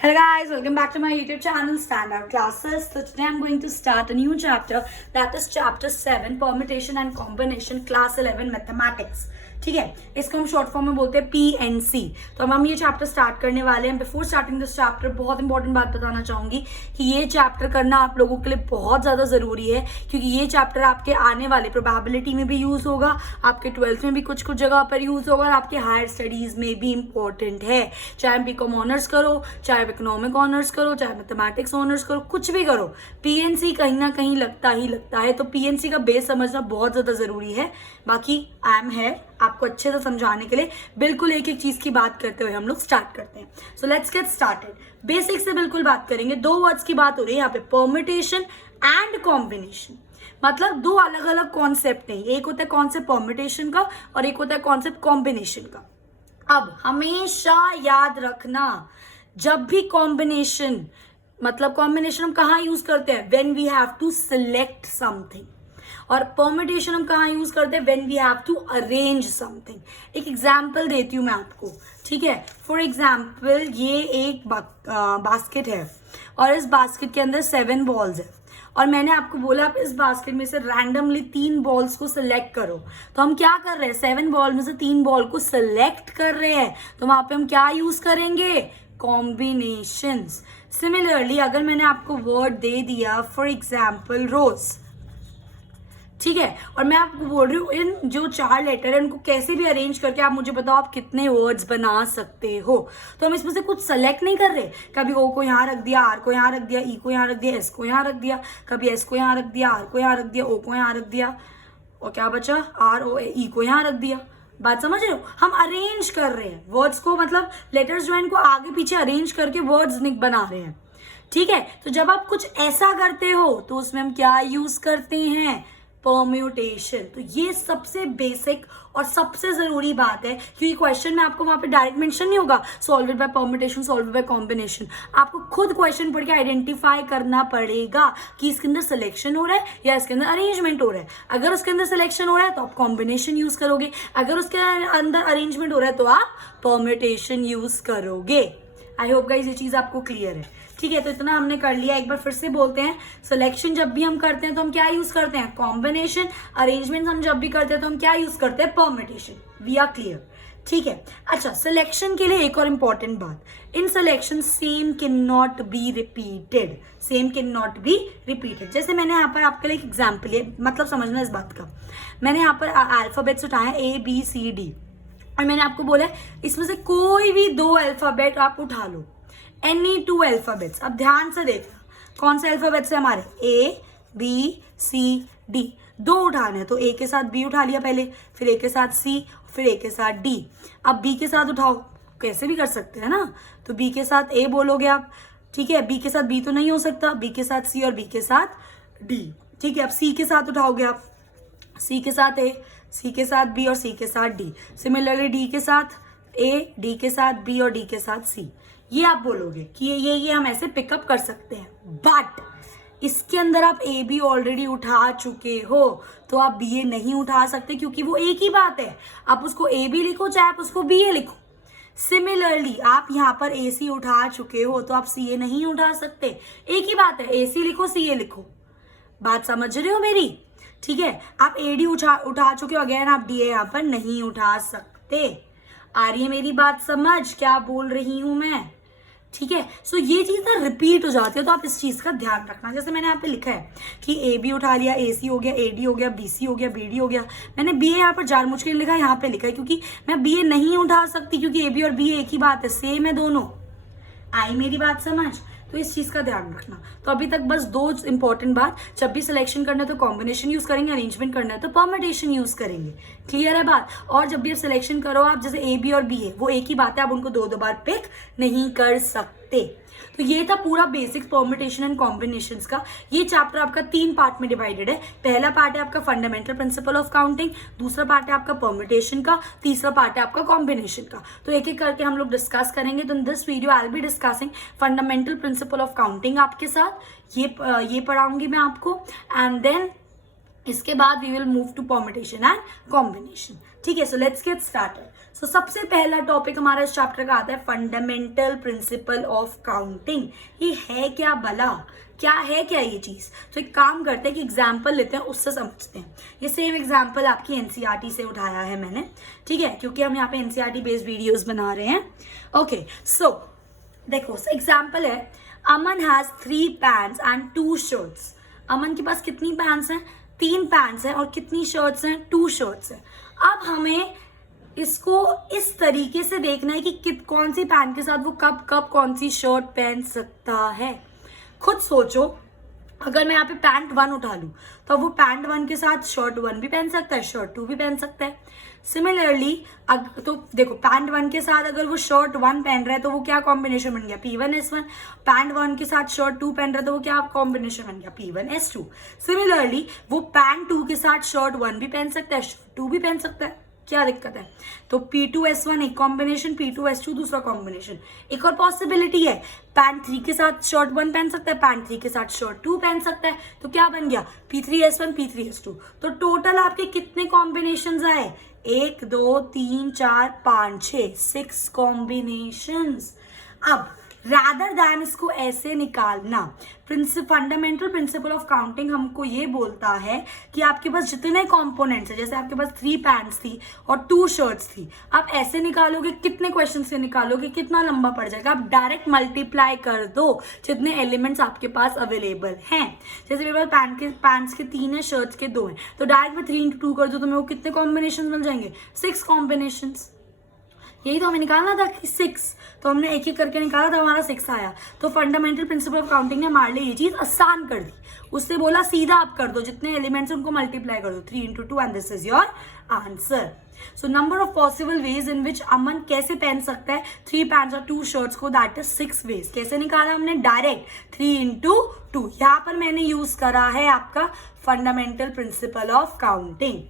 Hello guys, welcome back to my YouTube channel Standout Classes. So today I'm going to start a new chapter, that is chapter 7 permutation and combination, class 11 mathematics. ठीक है, इसको हम short form में बोलते हैं PNC. तो अब हम ये चैप्टर स्टार्ट करने वाले हैं. बिफोर स्टार्टिंग दिस चैप्टर बहुत इंपॉर्टेंट बात बताना चाहूंगी कि ये चैप्टर करना आप लोगों के लिए बहुत ज्यादा जरूरी है, क्योंकि ये चैप्टर आपके आने वाले प्रोबेबिलिटी में भी यूज होगा, आपके 12th में भी कुछ कुछ जगह पर यूज होगा और आपके हायर स्टडीज में भी इंपॉर्टेंट है. चाहे बीकॉम ऑनर्स करो, चाहे इकोनॉमिक ऑनर्स करो, चाहे मैथमेटिक्स ऑनर्स करो, कुछ भी करो, PNC कहीं ना कहीं लगता ही लगता है. तो PNC का बेस समझना बहुत ज्यादा जरूरी है. बाकी आई एम है आपको अच्छे से समझाने के लिए. बिल्कुल एक एक चीज की बात करते हुए हम लोग स्टार्ट करते हैं. सो लेट्स गेट स्टार्टेड. बेसिक से बिल्कुल बात करेंगे. दो वर्ड्स की बात हो रही है यहाँ पे, परम्यूटेशन एंड कॉम्बिनेशन. मतलब दो अलग अलग कॉन्सेप्ट नहीं, एक होता है कॉन्सेप्ट परम्यूटेशन का और एक होता है कॉन्सेप्ट कॉम्बिनेशन का. अब हमेशा याद रखना, जब भी कॉम्बिनेशन, मतलब कॉम्बिनेशन हम कहाँ यूज करते हैं, when we have to select something, और परम्यूटेशन हम कहाँ यूज करते हैं, when we have to arrange something. एक एग्जांपल देती हूँ मैं आपको, ठीक है. फॉर एग्जांपल ये एक बास्केट है और इस बास्केट के अंदर 7 बॉल्स है और मैंने आपको बोला आप इस बास्केट में से रैंडमली 3 बॉल्स को सिलेक्ट करो. तो हम क्या कर रहे हैं, 7 बॉल में से 3 बॉल को सिलेक्ट कर रहे हैं. तो वहां पे हम क्या यूज करेंगे, कॉम्बिनेशंस. सिमिलरली अगर मैंने आपको वर्ड दे दिया फॉर एग्जाम्पल रोज, ठीक है, और मैं आपको बोल रही हूँ इन जो 4 लेटर है उनको कैसे भी अरेंज करके आप मुझे बताओ आप कितने वर्ड्स बना सकते हो. तो हम इसमें से कुछ सेलेक्ट नहीं कर रहे, कभी O को यहाँ रख दिया, R को यहाँ रख दिया, E को यहाँ रख दिया, S को यहाँ रख दिया, कभी S को यहाँ रख दिया, R को यहाँ रख दिया, O को यहाँ रख दिया, और क्या बचा, R O E को यहाँ रख दिया. बात समझ रहे हो, हम अरेंज कर रहे हैं वर्ड्स को, मतलब लेटर्स जो है इनको आगे पीछे अरेंज करके वर्ड्स बना रहे हैं. ठीक है, तो जब आप कुछ ऐसा करते हो तो उसमें हम क्या यूज करते हैं, परम्यूटेशन. तो ये सबसे बेसिक और सबसे जरूरी बात है, क्योंकि क्वेश्चन में आपको वहां पे डायरेक्ट मेंशन नहीं होगा solve it by permutation, solve it by combination. आपको खुद क्वेश्चन पढ़ के आइडेंटिफाई करना पड़ेगा कि इसके अंदर सिलेक्शन हो रहा है या इसके अंदर अरेंजमेंट हो रहा है. अगर उसके अंदर सिलेक्शन हो रहा है तो आप कॉम्बिनेशन यूज करोगे, अगर उसके अंदर अरेंजमेंट हो रहा है तो आप परम्यूटेशन यूज करोगे. आई होप गाइस ये चीज आपको क्लियर है. ठीक है, तो इतना हमने कर लिया. एक बार फिर से बोलते हैं, सिलेक्शन जब भी हम करते हैं तो हम क्या यूज करते हैं, कॉम्बिनेशन. अरेंजमेंट हम जब भी करते हैं तो हम क्या यूज करते हैं, परम्यूटेशन. वी आर क्लियर, ठीक है. अच्छा, सिलेक्शन के लिए एक और इंपॉर्टेंट बात, in selection same can not be repeated. Same can not be repeated. जैसे मैंने यहाँ पर आपके लिए एक एग्जाम्पल है, मतलब समझना इस बात का. मैंने यहाँ पर अल्फाबेट्स उठाए ABCD और मैंने आपको बोला इसमें से कोई भी 2 अल्फाबेट आप उठा लो, any 2 अल्फाबेट्स. अब ध्यान से देखना कौन से अल्फाबेट्स है हमारे, ABCD. 2 उठाने, तो A के साथ B उठा लिया पहले, फिर A के साथ C, फिर A के साथ D. अब B के साथ उठाओ, कैसे भी कर सकते हैं ना. तो B के साथ A बोलोगे आप, ठीक है. B के साथ B तो नहीं हो सकता, B के साथ C और B के साथ D. ठीक है, अब C के साथ उठाओगे आप, C के साथ A, C के साथ B और C के साथ D. सिमिलरली D के साथ A, D के साथ B और D के साथ C. ये आप बोलोगे कि ये हम ऐसे पिकअप कर सकते हैं. बट इसके अंदर आप A B ऑलरेडी उठा चुके हो तो आप BA नहीं उठा सकते, क्योंकि वो एक ही बात है. आप उसको AB लिखो चाहे आप उसको BA लिखो. सिमिलरली आप यहाँ पर AC उठा चुके हो तो आप CA नहीं उठा सकते. एक ही बात है, AC लिखो CA लिखो. बात समझ रहे हो मेरी, ठीक है. आप AD उठा चुके हो, अगेन आप DA यहाँ पर नहीं उठा सकते. आ रही है मेरी बात समझ, क्या बोल रही हूं मैं, ठीक है. सो ये चीज ना रिपीट हो जाती है, तो आप इस चीज का ध्यान रखना. जैसे मैंने यहाँ पे लिखा है कि AB उठा लिया, AC हो गया, AD हो गया, BC हो गया, BD हो गया. मैंने BA यहाँ पर जानबूझ के लिखा है, यहाँ पे लिखा है क्योंकि मैं BA नहीं उठा सकती, क्योंकि AB और BA एक ही बात है, सेम है दोनों. आई मेरी बात समझ, तो इस चीज का ध्यान रखना. तो अभी तक बस 2 इंपॉर्टेंट बात, जब भी सिलेक्शन करना है तो कॉम्बिनेशन यूज करेंगे, अरेंजमेंट करना है तो परम्यूटेशन यूज करेंगे. क्लियर है बात. और जब भी आप सिलेक्शन करो, आप जैसे AB और B है वो एक ही बात है, आप उनको 2 बार पिक नहीं कर सकते. तो ये था पूरा बेसिक्स परम्यूटेशन एंड कॉम्बिनेशंस का. ये चैप्टर आपका 3 पार्ट में डिवाइडेड है. पहला पार्ट है आपका फंडामेंटल प्रिंसिपल ऑफ काउंटिंग, दूसरा पार्ट है आपका परम्यूटेशन का, तीसरा पार्ट है आपका कॉम्बिनेशन का. तो एक एक करके हम लोग डिस्कस करेंगे. तो इन this video I will be discussing fundamental principle of counting आपके साथ, ये पढ़ाऊंगी मैं आपको. एंड देन इसके बाद we will move to permutation and combination. ठीक है, so let's get started. So सबसे पहला टॉपिक हमारा इस चैप्टर का आता है फंडामेंटल प्रिंसिपल ऑफ काउंटिंग। ये है क्या भला, क्या है क्या ये चीज? तो एक काम करते हैं कि एग्जाम्पल लेते हैं, उससे समझते हैं। ये सेम एग्जाम्पल आपकी एनसीईआरटी से उठाया है मैंने, ठीक है, क्योंकि हम यहाँ पे एनसीईआरटी बेस्ड वीडियोस बना रहे हैं। ओके, सो देखो एग्जाम्पल है, अमन हैज 3 पैंट्स एंड 2 शर्ट्स। अमन के पास कितनी पैंट्स हैं? 3 पैंट्स हैं। और कितनी शर्ट्स हैं? 2 शर्ट्स हैं। अब हमें इसको इस तरीके से देखना है कि कौन सी पैंट के साथ वो कब कब कौन सी शर्ट पहन सकता है। खुद सोचो, अगर मैं यहाँ पे पैंट 1 उठा लूँ तो वो पैंट 1 के साथ शर्ट 1 भी पहन सकता है, शर्ट 2 भी पहन सकता है। सिमिलरली तो देखो पैंट 1 के साथ अगर वो शर्ट 1 पहन रहा है तो वो क्या कॉम्बिनेशन बन गया? P1S1। पैंट 1 के साथ शर्ट 2 पहन रहा है तो वो क्या कॉम्बिनेशन बन गया? P1S2। सिमिलरली वो पैंट 2 के साथ शर्ट 1 भी पहन सकता है, शर्ट 2 भी पहन सकता है। क्या दिक्कत है? तो P2S1 एक कॉम्बिनेशन, P2S2 दूसरा कॉम्बिनेशन। एक और पॉसिबिलिटी है, पैंट 3 के साथ शर्ट 1 पहन सकता है, पैंट 3 के साथ शर्ट 2 पहन सकता है। तो क्या बन गया? P3S1 P3S2। तो टोटल आपके कितने कॉम्बिनेशंस आए? 1 2 3 4 5 6 6 कॉम्बिनेशंस। अब रादर दैन इसको ऐसे निकालना, फंडामेंटल प्रिंसिपल ऑफ काउंटिंग हमको ये बोलता है कि आपके पास जितने कंपोनेंट्स है, जैसे आपके पास 3 पैंट्स थी और 2 शर्ट्स थी, आप ऐसे निकालोगे, कितने क्वेश्चन से निकालोगे, कितना लंबा पड़ जाएगा? आप डायरेक्ट मल्टीप्लाई कर दो जितने एलिमेंट्स आपके पास अवेलेबल हैं। जैसे मेरे पास पैंट्स के 3 है, शर्ट्स के 2 हैं, तो डायरेक्ट में 3 into 2 कर दो तो मेरे को कितने कॉम्बिनेशन मिल जाएंगे? 6 कॉम्बिनेशन। यही तो हमें निकालना था कि 6, तो हमने एक एक करके निकाला था, हमारा 6 आया। तो फंडामेंटल प्रिंसिपल ऑफ काउंटिंग ने हमारे लिए ये चीज आसान कर दी। उससे बोला सीधा आप कर दो, जितने एलिमेंट्स उनको मल्टीप्लाई कर दो, 3 into 2 and this is your answer. So number of possible ways in which Aman कैसे पहन सकता है 3 पैंट्स और 2 शर्ट्स को, दैट इज 6 वेज। कैसे निकाला हमने? Direct 3 into 2। यहाँ पर मैंने यूज करा है आपका फंडामेंटल प्रिंसिपल ऑफ काउंटिंग।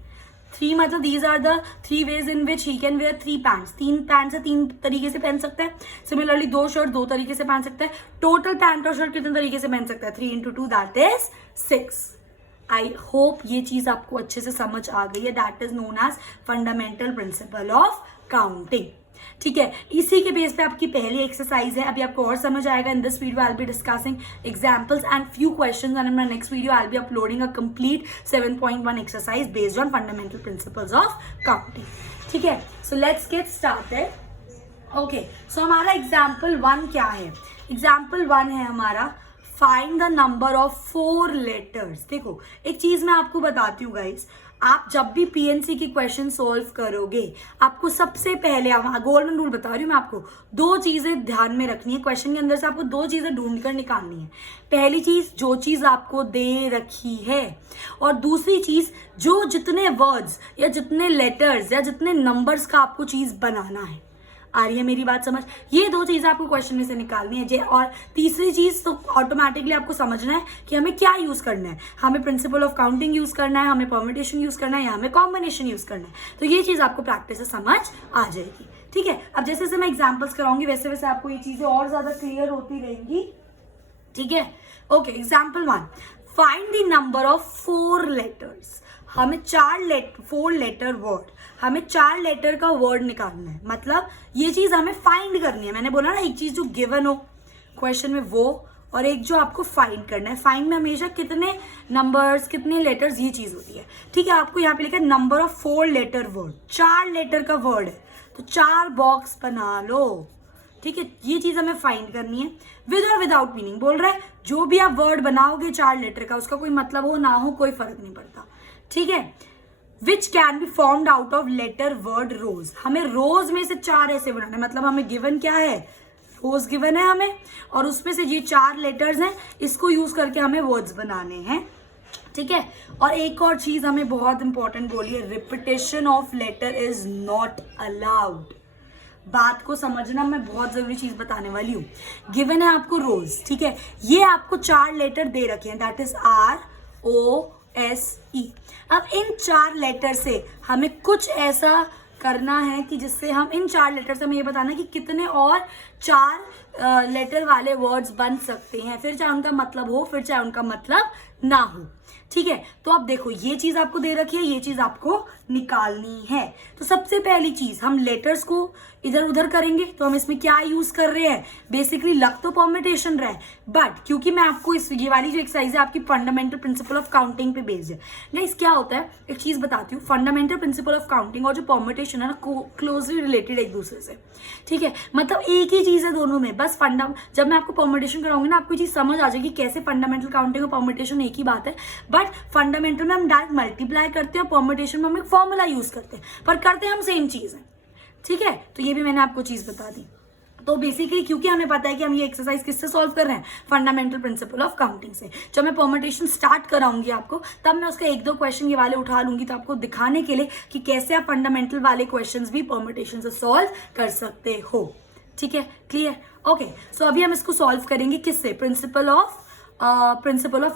3 मतलब these are the 3 ways in which he can wear 3 pants। 3 pant से 3 तरीके से पहन सकता है। सिमिलरली 2 शर्ट 2 तरीके से पहन सकता है। टोटल पैंट और शर्ट कितने तरीके से पहन सकता है? 3 into 2 that is 6। I hope ये चीज आपको अच्छे से समझ आ गई है। That is known as fundamental principle of counting. ठीक है, इसी के बेस पे आपकी पहली एक्सरसाइज है। अभी आपको और समझ आएगा। In this video I will be discussing examples and few questions, and in my next video I will be uploading a complete 7.1 exercise based on fundamental principles of counting. ठीक है, so let's get started. Okay, so हमारा example 1 क्या है? Example 1 है हमारा find the number of 4 letters. देखो एक चीज मैं आपको बताती हूँ गाइस, आप जब भी पीएनसी की क्वेश्चन सॉल्व करोगे, आपको सबसे पहले गोल्डन रूल बता रही हूँ मैं आपको, 2 चीजें ध्यान में रखनी है। क्वेश्चन के अंदर से आपको 2 चीजें ढूंढ कर निकालनी है। पहली चीज, जो चीज आपको दे रखी है, और दूसरी चीज, जो जितने वर्ड्स या जितने लेटर्स या जितने नंबर्स का आपको चीज बनाना है। आ रही है मेरी बात समझ? ये 2 चीजें आपको क्वेश्चन में से निकालनी है। और तीसरी चीज तो ऑटोमेटिकली आपको समझना है कि हमें क्या यूज करना है। हमें प्रिंसिपल ऑफ काउंटिंग यूज करना है, हमें परम्यूटेशन यूज करना है, या हमें कॉम्बिनेशन यूज करना है। तो ये चीज आपको प्रैक्टिस से समझ आ जाएगी। ठीक है, अब जैसे जैसे मैं एग्जाम्पल्स कराऊंगी वैसे वैसे आपको ये चीजें और ज्यादा क्लियर होती रहेंगी। ठीक है, okay, example 1, find the number of 4 letters. हमें 4 लेटर वर्ड, हमें 4 लेटर का वर्ड निकालना है। मतलब ये चीज हमें फाइंड करनी है। मैंने बोला ना, एक चीज जो गिवन हो क्वेश्चन में वो, और एक जो आपको फाइंड करना है। फाइंड में हमेशा कितने नंबर्स, कितने लेटर्स, ये चीज होती है। ठीक है, आपको यहाँ पे लिखा है number of 4 letter word, 4 letter का वर्ड है, तो 4 बॉक्स बना लो। ठीक है, ये चीज हमें फाइंड करनी है। विद और विदाउट मीनिंग बोल रहा है, जो भी आप वर्ड बनाओगे 4 लेटर का, उसका कोई मतलब हो ना हो कोई फर्क नहीं पड़ता। ठीक है, which can be formed out of letter word rose. हमें रोज में से 4 ऐसे बनाने, मतलब हमें गिवन क्या है? रोज गिवन है हमें, और उसमें से ये 4 लेटर्स हैं, इसको यूज करके हमें वर्ड्स बनाने हैं। ठीक है, और एक और चीज हमें बहुत इंपॉर्टेंट बोली है, repetition of letter is not allowed. बात को समझना, मैं बहुत जरूरी चीज बताने वाली हूँ। गिवन है आपको रोज, ठीक है, ये आपको 4 लेटर दे रखे हैं, दैट इज ROSE। अब इन 4 लेटर से हमें कुछ ऐसा करना है कि जिससे हम इन 4 लेटर से हमें ये बताना है कि कितने और 4 लेटर वाले वर्ड्स बन सकते हैं, फिर चाहे उनका मतलब हो फिर चाहे उनका मतलब ना हो। ठीक है, तो अब देखो ये चीज आपको दे रखी है, ये चीज आपको निकालनी है। तो सबसे पहली चीज हम लेटर्स को इधर उधर करेंगे, तो हम इसमें क्या यूज कर रहे हैं, बेसिकली लग तो परम्यूटेशन रहा है, बट क्योंकि मैं आपको इस ये वाली जो एक्सरसाइज है आपकी फंडामेंटल प्रिंसिपल ऑफ काउंटिंग पे बेस्ड है। गाइस क्या होता है, एक चीज बताती हूँ, फंडामेंटल प्रिंसिपल ऑफ काउंटिंग और जो परम्यूटेशन है ना क्लोजली रिलेटेड एक दूसरे से। ठीक है, मतलब एक ही चीज है दोनों में, बस जब मैं आपको परम्यूटेशन कराऊंगी ना आपको चीज समझ आ जाएगी कैसे फंडामेंटल काउंटिंग और परम्यूटेशन एक ही बात है, बट फंडामेंटल में हम डायरेक्ट मल्टीप्लाई करते हैं और परम्यूटेशन में हम एक फॉर्मूला यूज करते हैं, पर करते हम सेम चीज है। ठीक है, तो ये भी मैंने आपको चीज बता दी। तो बेसिकली क्योंकि हमें पता है कि हम ये एक्सरसाइज किससे सॉल्व कर रहे हैं, फंडामेंटल प्रिंसिपल ऑफ काउंटिंग से। जब मैं परम्यूटेशन स्टार्ट कराऊंगी आपको तब मैं उसका एक दो क्वेश्चन ये वाले उठा लूंगी, तो आपको दिखाने के लिए कि कैसे आप फंडामेंटल वाले क्वेश्चंस भी परम्यूटेशन से सॉल्व कर सकते हो। ठीक है, क्लियर? ओके, सो अभी हम इसको सॉल्व करेंगे किससे, प्रिंसिपल ऑफ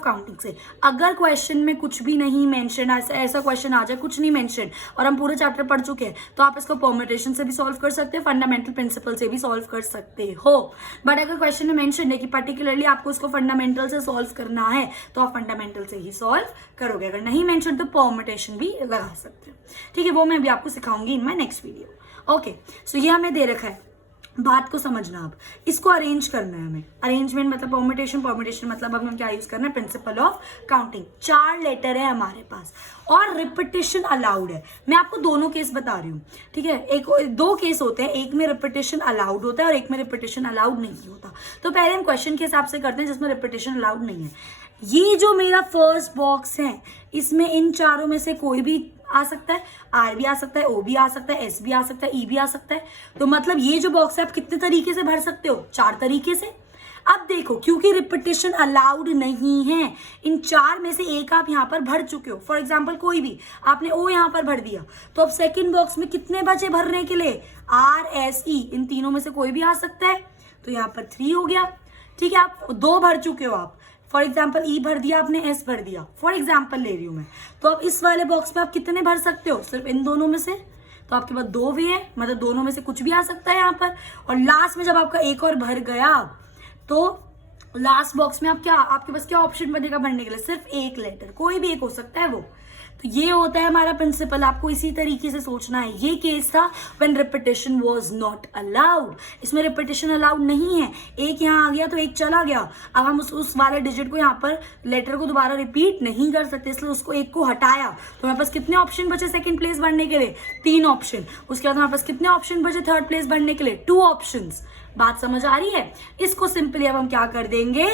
काउंटिंग से। अगर क्वेश्चन में कुछ भी नहीं मेंशन, ऐसा क्वेश्चन आ जाए कुछ नहीं मेंशन और हम पूरे चैप्टर पढ़ चुके हैं, तो आप इसको परम्यूटेशन से भी सॉल्व कर सकते हैं, फंडामेंटल प्रिंसिपल से भी सॉल्व कर सकते हो। बट अगर क्वेश्चन में मेंशन है कि पर्टिकुलरली आपको इसको फंडामेंटल से सॉल्व करना है तो आप फंडामेंटल से ही सॉल्व करोगे, अगर नहीं मेंशन तो परम्यूटेशन भी लगा सकते हो। ठीक है, वो मैं भी आपको सिखाऊंगी इन माई नेक्स्ट वीडियो। ओके, सो ये हमें दे रखा है, बात को समझना, अब इसको अरेंज करना है हमें। अरेंजमेंट मतलब परम्यूटेशन, परम्यूटेशन मतलब अब हम क्या यूज करना है, प्रिंसिपल ऑफ काउंटिंग। 4 लेटर है हमारे पास और रिपीटेशन अलाउड है। मैं आपको दोनों केस बता रही हूँ। ठीक है, दो केस होते हैं, एक में रिपीटेशन अलाउड होता है और एक में रिपीटेशन अलाउड नहीं होता। तो पहले हम क्वेश्चन के हिसाब से करते हैं जिसमें रिपीटेशन अलाउड नहीं है। ये जो मेरा फर्स्ट बॉक्स है इसमें इन चारों में से कोई भी आ सकता है, आर भी आ सकता है, ओ भी आ सकता है, एस भी आ सकता है, ई भी आ सकता है। तो मतलब ये जो बॉक्स है आप कितने तरीके से भर सकते हो, 4 तरीके से। अब देखो क्योंकि रिपीटेशन अलाउड नहीं है, इन 4 में से एक आप यहाँ पर भर चुके हो। फॉर एग्जाम्पल कोई भी आपने ओ यहाँ पर भर दिया, तो अब सेकेंड बॉक्स में कितने बचे भरने के लिए, आर, एस, ई, इन तीनों में से कोई भी आ सकता है, तो यहाँ पर 3 हो गया। ठीक है, आप 2 भर चुके हो आप, फॉर एग्जाम्पल ई भर दिया आपने, एस भर दिया, फॉर एग्जाम्पल ले रही हूं मैं। तो अब इस वाले बॉक्स में आप कितने भर सकते हो, सिर्फ इन दोनों में से, तो आपके पास 2 भी है, मतलब दोनों में से कुछ भी आ सकता है यहाँ पर। और लास्ट में जब आपका एक और भर गया तो लास्ट बॉक्स में आप क्या, आपके पास क्या ऑप्शन बनेगा भरने के लिए, सिर्फ एक लेटर, कोई भी एक हो सकता है वो। तो ये होता है हमारा प्रिंसिपल, आपको इसी तरीके से सोचना है। ये केस था when repetition was not allowed, इसमें रिपीटेशन अलाउड नहीं है। एक यहाँ आ गया तो एक चला गया, अब हम उस वाले डिजिट को यहाँ पर लेटर को दोबारा रिपीट नहीं कर सकते, इसलिए उसको एक को हटाया। तो हमारे पास कितने ऑप्शन बचे सेकेंड प्लेस भरने के लिए, 3 ऑप्शन। उसके बाद हमारे पास कितने ऑप्शन बचे थर्ड प्लेस भरने के लिए, 2 ऑप्शन। बात समझ आ रही है? इसको सिंपली अब हम क्या कर देंगे,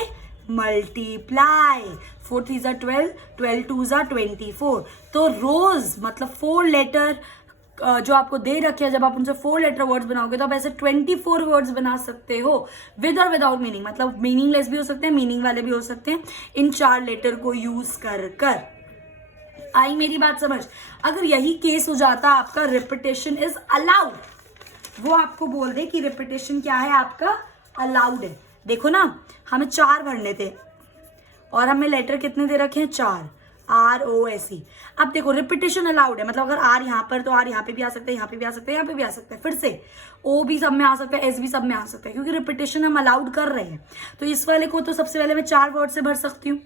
मल्टीप्लाई। 4 3 जा 12, 12 2 जा 24। तो रोज मतलब 4 लेटर जो आपको दे रखे हैं, जब आप उनसे 4 लेटर वर्ड्स बनाओगे तो आप ऐसे 24 वर्ड्स बना सकते हो, विद और विदाउट मीनिंग। मतलब मीनिंगलेस भी हो सकते हैं, मीनिंग वाले भी हो सकते हैं, इन 4 लेटर को यूज कर। आई मेरी बात समझ? अगर यही केस हो जाता आपका रिपीटेशन इज अलाउड, वो आपको बोल दे कि रिपीटेशन क्या है आपका, अलाउड है। देखो ना, हमें 4 भरने थे और हमें लेटर कितने दे रखे हैं, 4, आर, ओ, एस, ई। अब देखो रिपीटेशन अलाउड है, मतलब अगर आर यहाँ पर तो आर यहाँ पे भी आ सकता है, यहाँ पे भी आ सकता है, यहाँ पे भी आ सकता है, फिर से ओ भी सब में आ सकता है, एस भी सब में आ सकता है, क्योंकि रिपीटेशन हम अलाउड कर रहे हैं। तो इस वाले को तो सबसे पहले मैं 4 वर्ड से भर सकती हूँ,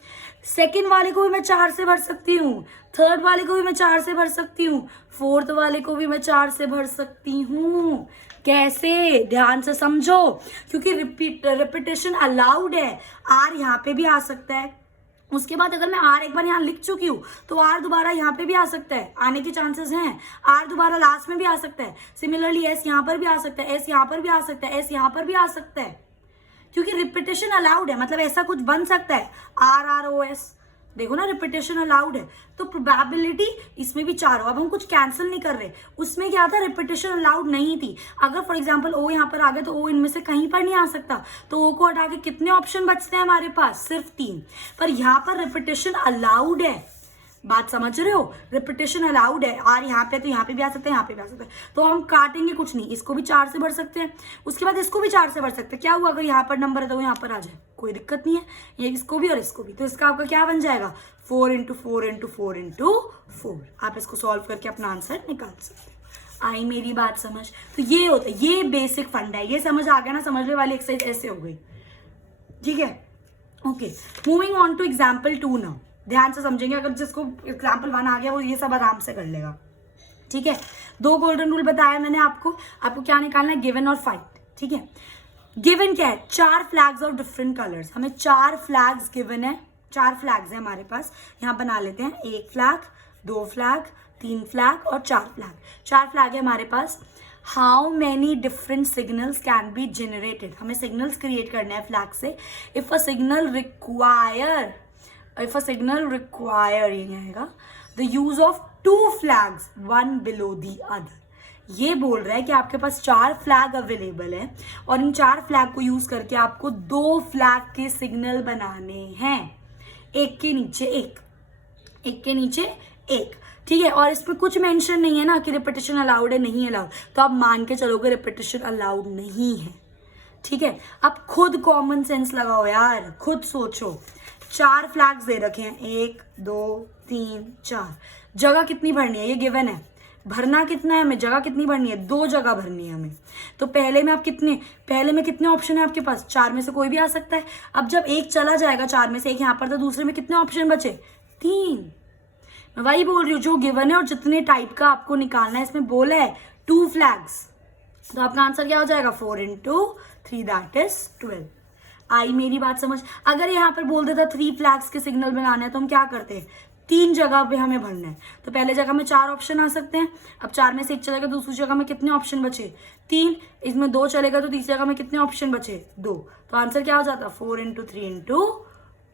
सेकेंड वाले को भी मैं 4 से भर सकती हूँ, थर्ड वाले को भी मैं 4 से भर सकती हूँ, फोर्थ वाले को भी मैं 4 से भर सकती हूँ। कैसे, ध्यान से समझो, क्योंकि रिपीटेशन अलाउड है। आर यहाँ पे भी आ सकता है, उसके बाद अगर मैं आर एक बार यहाँ लिख चुकी हूँ तो आर दोबारा यहाँ पे भी आ सकता है, आने के चांसेस हैं। आर दोबारा लास्ट में भी आ सकता है। सिमिलरली एस यहाँ पर भी आ सकता है, एस यहाँ पर भी आ सकता है, एस यहाँ पर भी आ सकता है, क्योंकि रिपीटेशन अलाउड है। मतलब ऐसा कुछ बन सकता है, आर, आर, ओ, एस। देखो ना, रिपीटेशन अलाउड है, तो प्रोबेबिलिटी इसमें भी 4 हो। अब हम कुछ कैंसिल नहीं कर रहे, उसमें क्या था, रिपीटेशन अलाउड नहीं थी। अगर फॉर एग्जांपल ओ यहाँ पर आ गया तो ओ इनमें से कहीं पर नहीं आ सकता, तो ओ को हटा के कितने ऑप्शन बचते हैं हमारे पास, सिर्फ 3। पर यहाँ पर रिपीटेशन अलाउड है। बात समझ रहे हो, रिपीटेशन अलाउड है। आर यहाँ पे तो यहाँ पे भी आ सकते हैं, यहाँ पे भी आ सकते हैं, तो हम काटेंगे कुछ नहीं, इसको भी 4 से भर सकते हैं, उसके बाद इसको भी 4 से भर सकते हैं। क्या हुआ, अगर यहाँ पर नंबर है तो यहाँ पर आ जाए, कोई दिक्कत नहीं है, ये इसको भी और इसको भी। तो इसका आपका क्या बन जाएगा, 4 × 4 × 4 × 4। आप इसको सॉल्व करके अपना आंसर निकाल सकते हैं। आई मेरी बात समझ? तो ये होता है, ये बेसिक फंड है, ये समझ आ गया ना? समझने वाली एक्सरसाइज ऐसे हो गई, ठीक है। Okay, moving on to example 2 now. ध्यान से समझेंगे, अगर जिसको एग्जाम्पल 1 आ गया वो ये सब आराम से कर लेगा, ठीक है। 2 गोल्डन रूल बताया मैंने आपको क्या निकालना है? गिवन और फाइट, ठीक है। गिवन क्या है? 4 फ्लैग्स ऑफ डिफरेंट कलर्स। हमें 4 फ्लैग्स गिवन है, 4 फ्लैग्स है हमारे पास। यहाँ बना लेते हैं, 1 फ्लैग, 2 फ्लैग, 3 फ्लैग और 4 फ्लैग। 4 फ्लैग है हमारे पास। How many different signals can be generated? हमें सिग्नल्स क्रिएट करने हैं फ्लैग से। इफ अ सिग्नल रिक्वायर ये आएगा the use of 2 flags, 1 below the other. ये बोल रहा है कि आपके पास 4 फ्लैग अवेलेबल है और इन 4 फ्लैग को यूज करके आपको 2 फ्लैग के सिग्नल बनाने हैं, एक के नीचे एक, एक के नीचे एक, ठीक है। और इसमें कुछ मेंशन नहीं है ना कि रिपीटिशन अलाउड है, नहीं अलाउड, तो आप मान के चलोगे रिपीटिशन अलाउड नहीं है, ठीक है। अब खुद कॉमन सेंस लगाओ यार, खुद सोचो। 4 फ्लैग्स दे रखे हैं, 1 2 3 4। जगह कितनी भरनी है? ये गिवन है। भरना कितना है हमें? जगह कितनी भरनी है? 2 जगह भरनी है हमें। तो पहले में कितने ऑप्शन है आपके पास? 4 में से कोई भी आ सकता है। अब जब एक चला जाएगा 4 में से एक यहाँ पर, तो दूसरे में कितने ऑप्शन बचे? 3। मैं वही बोल रही हूँ, जो गिवन है और जितने टाइप का आपको निकालना है, इसमें बोला है 2 फ्लैग्स, तो आपका आंसर क्या हो जाएगा? 4 into 3 दैट इज 12। आई मेरी बात समझ? अगर यहाँ पर बोल देता 3 फ्लैग्स के सिग्नल बनाना है, तो हम क्या करते हैं? 3 जगह पे हमें भरना है, तो पहले जगह में 4 ऑप्शन आ सकते हैं। अब 4 में से 1 चलेगा, दूसरी जगह में कितने ऑप्शन बचे? 3। इसमें 2 चलेगा, तो तीसरी जगह में कितने ऑप्शन बचे? 2। तो आंसर क्या हो जाता? 4 into 3 into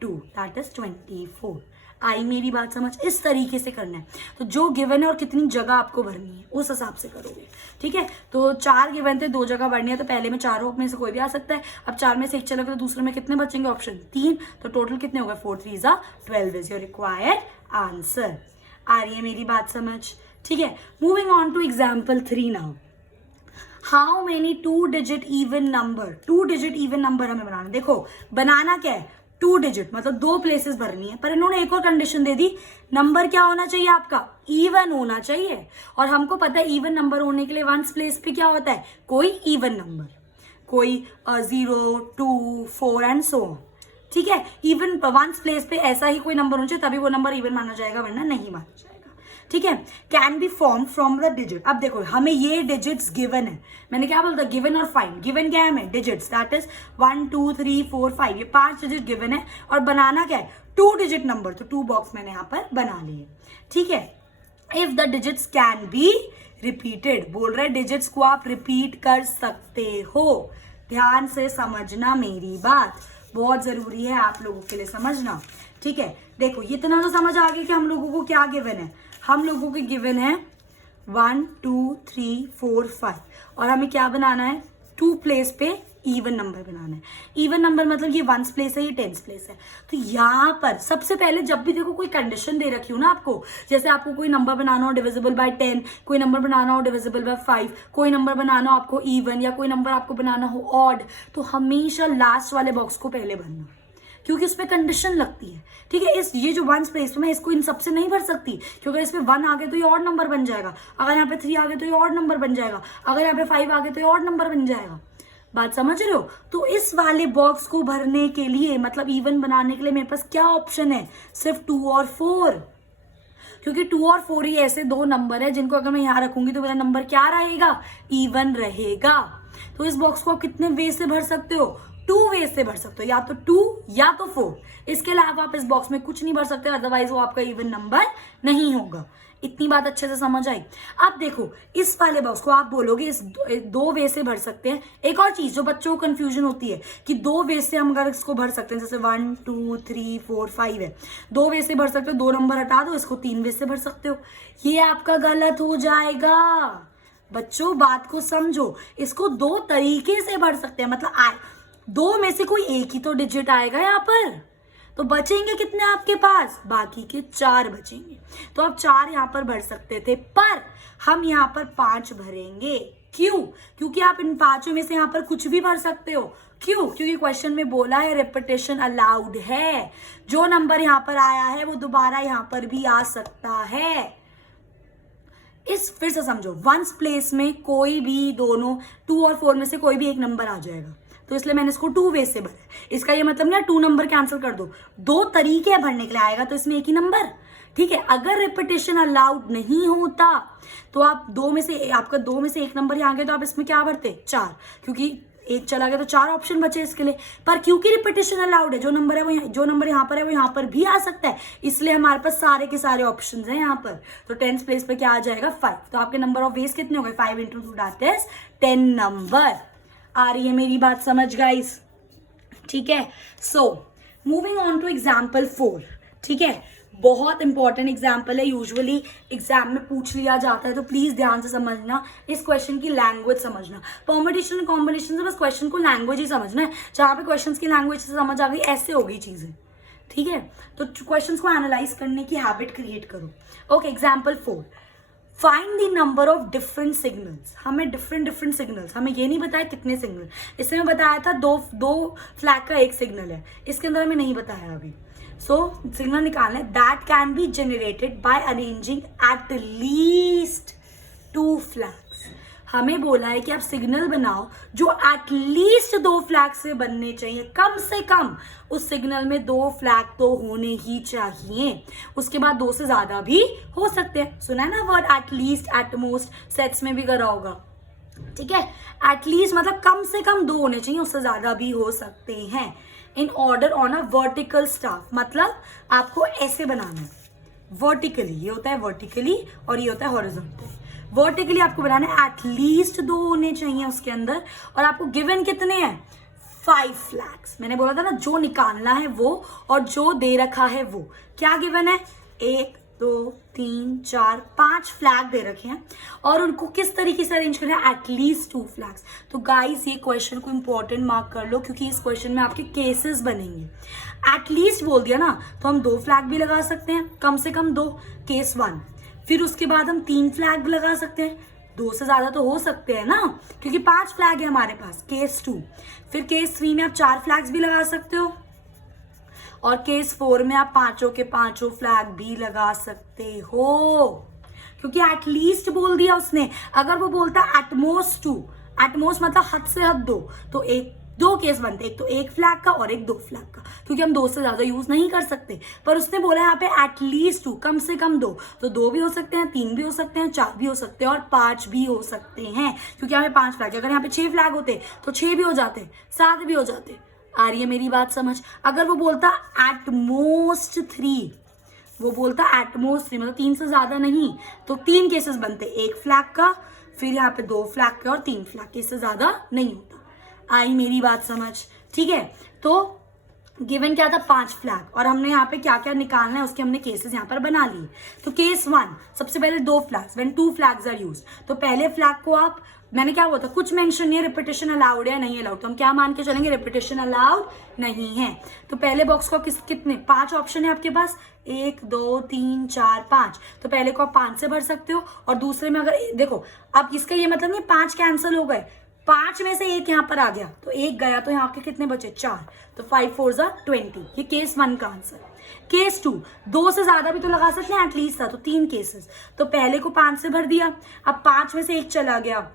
2 दैट इज 24। आई मेरी बात समझ? इस तरीके से करना है। तो जो गिवन है और कितनी जगह आपको भरनी है उस हिसाब से करोगे, ठीक है। तो 4 गिवन थे, 2 जगह भरनी है, तो पहले में 4 में से कोई भी आ सकता है। अब 4 में से 1 चलेगा, तो दूसरे में कितने बचेंगे ऑप्शन? 3। तो टोटल कितने हो गए? 4 3 12 इज योर रिक्वायर्ड आंसर। आ रही है मेरी बात समझ? ठीक है। Moving on to example 3 now. How many 2 digit even number? 2 digit even number हमें बनाना। देखो बनाना क्या है? 2 डिजिट, मतलब 2 प्लेसेस भरनी है, पर इन्होंने एक और कंडीशन दे दी, नंबर क्या होना चाहिए आपका? इवन होना चाहिए। और हमको पता है इवन नंबर होने के लिए 1 प्लेस पे क्या होता है? कोई इवन नंबर, कोई 0 2 4 एंड सो ऑन, ठीक है। इवन 1 प्लेस पे ऐसा ही कोई नंबर होना चाहिए, तभी वो नंबर इवन माना जाएगा, वरना नहीं माना जाएगा, ठीक है। Can be form from the digit. अब देखो हमें ये डिजिट्स गिवन है, मैंने क्या बोलता? गिवन और फाइंड। गिवन क्या है हमें? डिजिट्स, दैट इज 1 2 3 4 5, ये 5 डिजिट गिवन है। और बनाना क्या है? 2 डिजिट नंबर, तो 2 बॉक्स मैंने यहाँ पर बना लिए, ठीक है। If the digits can be repeated, बोल रहे डिजिट्स को आप रिपीट कर सकते हो। ध्यान से समझना मेरी बात, बहुत जरूरी है आप लोगों के लिए समझना, ठीक है। देखो इतना तो समझ आ गया कि हम लोगों को क्या गिवन है। हम लोगों के गिवन है 1 2 3 4 5, और हमें क्या बनाना है? 2 प्लेस पे इवन नंबर बनाना है। इवन नंबर मतलब ये 1 प्लेस है, ये 10 प्लेस है। तो यहाँ पर सबसे पहले जब भी देखो कोई कंडीशन दे रखी हो ना आपको, जैसे आपको कोई नंबर बनाना हो डिविजिबल बाय 10, कोई नंबर बनाना हो डिविजिबल बाय 5, कोई नंबर बनाना हो आपको इवन, या कोई नंबर आपको बनाना हो ऑड, तो हमेशा लास्ट वाले बॉक्स को पहले भरना, क्योंकि उस पर कंडीशन लगती है, ठीक है। ये जो 1 प्लेस पे मैं इसको इन सबसे नहीं भर सकती, क्योंकि इसमें 1 आ गए तो ये और नंबर बन जाएगा, अगर यहाँ पे 3 आ गए तो ये और नंबर बन जाएगा, अगर यहाँ पे 5 आ गए तो ये और नंबर बन जाएगा। बात समझ रहे हो? तो इस वाले बॉक्स को भरने के लिए, मतलब इवन बनाने के लिए मेरे पास क्या ऑप्शन है? सिर्फ 2 और 4, क्योंकि 2 और 4 ही ऐसे 2 नंबर है जिनको अगर मैं यहाँ रखूंगी तो मेरा नंबर क्या रहेगा? इवन रहेगा। तो इस बॉक्स को आप कितने वे से भर सकते हो? 2 वे से भर सकते हो, या तो 2 या तो 4। इसके अलावा आप इस बॉक्स में कुछ नहीं भर सकते, अदरवाइज वो आपका इवन नंबर नहीं होगा। इतनी बात अच्छे से समझ आई? अब देखो इस वाले बॉक्स को आप बोलोगे इस 2 वे से भर सकते हैं। एक और चीज जो बच्चों को कंफ्यूजन होती है कि 2 वे से हम अगर इसको भर सकते हैं, जैसे 1 2 3 4 5 है, 2 वे से भर सकते हो, 2 नंबर हटा दो, इसको 3 वे से भर सकते हो। ये आपका गलत हो जाएगा। बच्चों बात को समझो, इसको 2 तरीके से भर सकते हैं, मतलब 2 में से कोई एक ही तो डिजिट आएगा यहाँ पर, तो बचेंगे कितने आपके पास? बाकी के 4 बचेंगे। तो आप 4 यहाँ पर भर सकते थे, पर हम यहाँ पर 5 भरेंगे। क्यों? क्योंकि आप इन 5 में से यहाँ पर कुछ भी भर सकते हो। क्यों? क्योंकि क्वेश्चन में बोला है रिपीटेशन अलाउड है, जो नंबर यहाँ पर आया है वो दोबारा यहाँ पर भी आ सकता है। इस फिर से समझो, वंस प्लेस में कोई भी दोनों 2 और 4 में से कोई भी एक नंबर आ जाएगा, तो इसलिए मैंने इसको 2 वे से भरा। इसका ये मतलब नहीं 2 नंबर कैंसिल कर दो, 2 तरीके हैं भरने के लिए, आएगा तो इसमें एक ही नंबर, ठीक है। अगर रिपीटेशन अलाउड नहीं होता तो आप 2 में से आपका 2 में से एक नंबर यहाँ गया तो आप इसमें क्या भरते 4, क्योंकि एक चला गया तो 4 ऑप्शन बचे इसके लिए। पर क्योंकि रिपीटेशन अलाउड है, जो नंबर है वो जो नंबर यहाँ पर है वो यहाँ पर भी आ सकता है, इसलिए हमारे पास सारे के सारे ऑप्शंस हैं यहाँ पर। तो 10th प्लेस पे क्या आ जाएगा 5। तो आपके नंबर ऑफ वेज कितने हो गए 5 × 2 दैट इज 10 नंबर। आ रही है मेरी बात समझ गाइस, ठीक है। So moving on to example 4, ठीक है। बहुत इंपॉर्टेंट एग्जाम्पल है, यूजुअली एग्जाम में पूछ लिया जाता है, तो प्लीज ध्यान से समझना, इस क्वेश्चन की लैंग्वेज समझना। परम्यूटेशन एंड कॉम्बिनेशन से बस क्वेश्चन को लैंग्वेज ही समझना है, जहाँ पे क्वेश्चन की लैंग्वेज से समझ आ गई ऐसे हो गई चीजें, ठीक है। तो क्वेश्चन को एनालाइज करने की हैबिट क्रिएट करो। Okay, example 4, find the number of different signals. हमें डिफरेंट सिग्नल्स, हमें ये नहीं बताया कितने सिग्नल, इसमें बताया था दो फ्लैग का एक सिग्नल है, इसके अंदर हमें नहीं बताया अभी। सो सिग्नल निकालना है that can be generated by arranging at least 2 flags. हमें बोला है कि आप सिग्नल बनाओ जो एट लीस्ट 2 फ्लैग से बनने चाहिए, कम से कम उस सिग्नल में 2 फ्लैग तो होने ही चाहिए, उसके बाद 2 से ज्यादा भी हो सकते हैं। सुना है ना word at least, at most, sets में भी करा होगा, ठीक है। एट लीस्ट मतलब कम से कम 2 होने चाहिए, उससे ज्यादा भी हो सकते हैं। In order on a vertical staff, मतलब आपको ऐसे बनाना है वर्टिकली, ये होता है वर्टिकली और ये होता है हॉरिजॉन्टल। वर्टिकली आपको बनाना है एट लीस्ट 2 होने चाहिए उसके अंदर, और आपको गिवन कितने हैं 5 फ्लैग्स। मैंने बोला था ना जो निकालना है वो और जो दे रखा है वो। क्या गिवन है 1 2 3 4 5 फ्लैग दे रखे हैं, और उनको किस तरीके से अरेंज करना है एट लीस्ट 2 फ्लैग्स। तो गाइस ये क्वेश्चन को इंपॉर्टेंट मार्क कर लो, क्योंकि इस क्वेश्चन में आपके केसेस बनेंगे। एट लीस्ट बोल दिया ना तो हम 2 फ्लैग भी लगा सकते हैं, कम से कम 2, केस 1। फिर उसके बाद हम 3 फ्लैग भी लगा सकते हैं, 2 से ज्यादा तो हो सकते हैं ना, क्योंकि 5 फ्लैग है हमारे पास, केस 2। फिर केस 3 में आप 4 फ्लैग्स भी लगा सकते हो, और केस 4 में आप 5 के 5 फ्लैग भी लगा सकते हो, क्योंकि एट लीस्ट बोल दिया उसने। अगर वो बोलता एटमोस्ट 2, एटमोस्ट मतलब हद से हद 2, तो 2 केस बनते, एक तो 1 फ्लैग का और एक 2 फ्लैग का, क्योंकि हम 2 से ज्यादा यूज नहीं कर सकते। पर उसने बोला यहाँ पे एट लीस्ट 2, कम से कम 2, तो 2 भी हो सकते हैं, 3 भी हो सकते हैं, 4 भी हो सकते हैं और 5 भी हो सकते हैं, क्योंकि यहाँ पे 5 फ्लैग। अगर यहाँ पे 6 फ्लैग होते तो 6 भी हो जाते, 7 भी हो जाते। आ रही है मेरी बात समझ। अगर वो बोलता एट मोस्ट 3, वो बोलता एट मोस्ट 3 मतलब 3 से ज्यादा नहीं, तो 3 केसेस बनते, 1 फ्लैग का, फिर यहाँ पे 2 फ्लैग का और 3 फ्लैग के, इससे ज्यादा नहीं होता। आई मेरी बात समझ, ठीक है। तो गिवन क्या था 5 फ्लैग, और हमने यहाँ पे क्या क्या निकालना है उसके हमने केसेस यहाँ पर बना लिए। तो केस 1 सबसे पहले 2 flags, when 2 flags are used, तो पहले फ्लैग को आप, मैंने क्या बोला था कुछ मेंशन नहीं है रिपीटेशन अलाउड है नहीं अलाउड, तो हम क्या मान के चलेंगे रिपीटेशन अलाउड नहीं है। तो पहले बॉक्स को कितने 5 ऑप्शन है आपके पास, 1 2 3 4 5, तो पहले को आप 5 से भर सकते हो, और दूसरे में अगर देखो अब इसका ये मतलब नहीं 5 कैंसिल हो गए, 5 में से 1 यहाँ पर आ गया तो 1 गया, तो यहाँ के कितने बचे 4, तो 5 4 20। ये केस 1 का आंसर। केस 2 2 से ज्यादा भी तो लगा सकते हैं एटलीस्ट था, तो 3 केसेस, तो पहले को 5 से भर दिया, अब 5 में से 1 चला गया,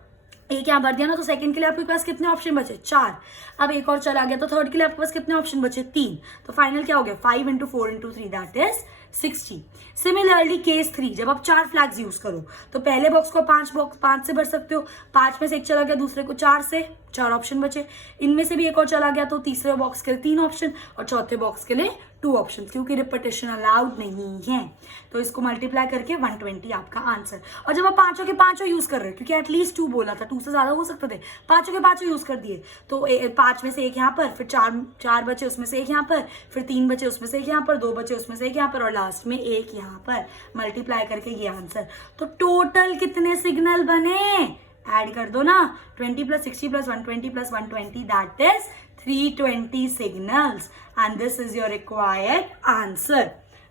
1 यहाँ भर दिया ना, तो सेकंड के लिए आपके पास कितने ऑप्शन बचे 4, अब 1 और चला गया, तो थर्ड के लिए आपके पास कितने ऑप्शन बचे 3, तो फाइनल क्या हो गया 5 × 4 × 3 दैट इज 60। सिमिलरली केस 3 जब आप 4 फ्लैग्स यूज करो तो पहले बॉक्स को 5 से भर सकते हो, 5 में से 1 चला गया, दूसरे को 4 से 4 ऑप्शन बचे, इनमें से भी 1 और चला गया, तो तीसरे बॉक्स के लिए 3 ऑप्शन और चौथे बॉक्स के लिए 2 ऑप्शन, क्योंकि रिपीटेशन अलाउड नहीं है। तो इसको मल्टीप्लाई करके 120 आपका आंसर। और जब आप 5 के 5 यूज कर रहे हो, क्योंकि एटलीस्ट 2 बोला था, 2 से ज्यादा हो सकते थे, 5 के 5 यूज कर दिए, तो 5 में से 1 यहाँ पर, फिर 4 बचे उसमें से 1 यहाँ पर, फिर 3 बचे उसमें से 1 यहाँ पर, 2 बचे उसमें से 1 यहाँ पर, और लास्ट में 1 यहाँ पर, मल्टीप्लाई करके ये आंसर। तो टोटल कितने सिग्नल बने ऐड कर दो ना, 20 + 60 + 120 + 120 that is 320 signals and this is your required answer.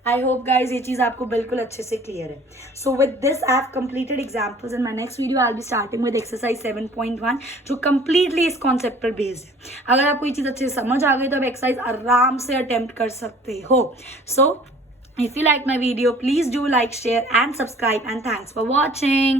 I hope guys ये चीज आपको बिल्कुल अच्छे से क्लियर है. So with this I have completed examples. In my next video I'll be starting with exercise 7.1 जो completely इस concept पर based है. अगर आपको ये चीज अच्छे से समझ आ गई तो आप exercise आराम से attempt कर सकते हो. So If you like my video, please do like, share and subscribe, and thanks for watching.